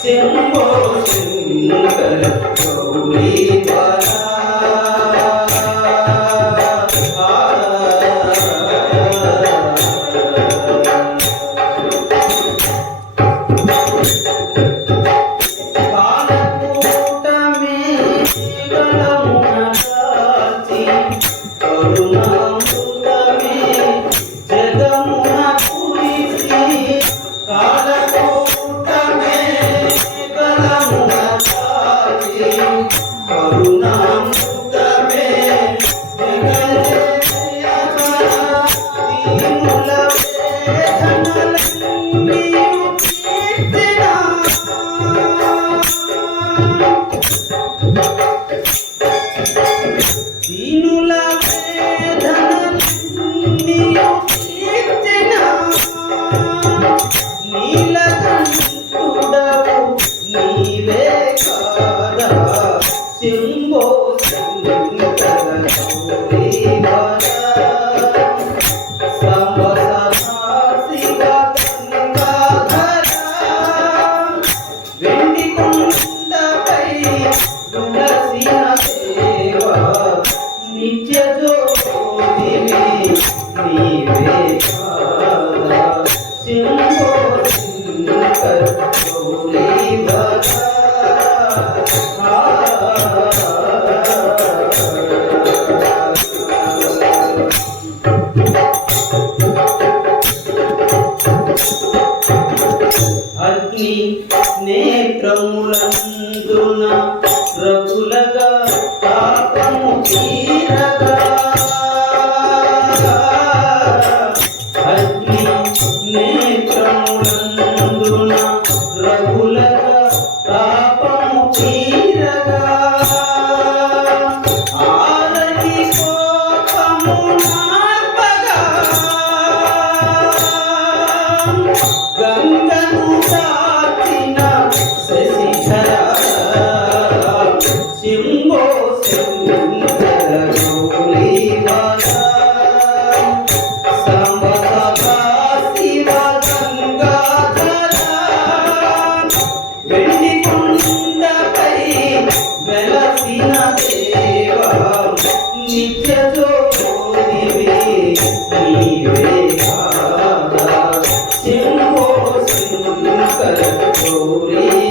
Shambho Shankara Gauri love. Agni నేత్రములందున రఘులగా శింభో Shiva Glory, Glory, Glory,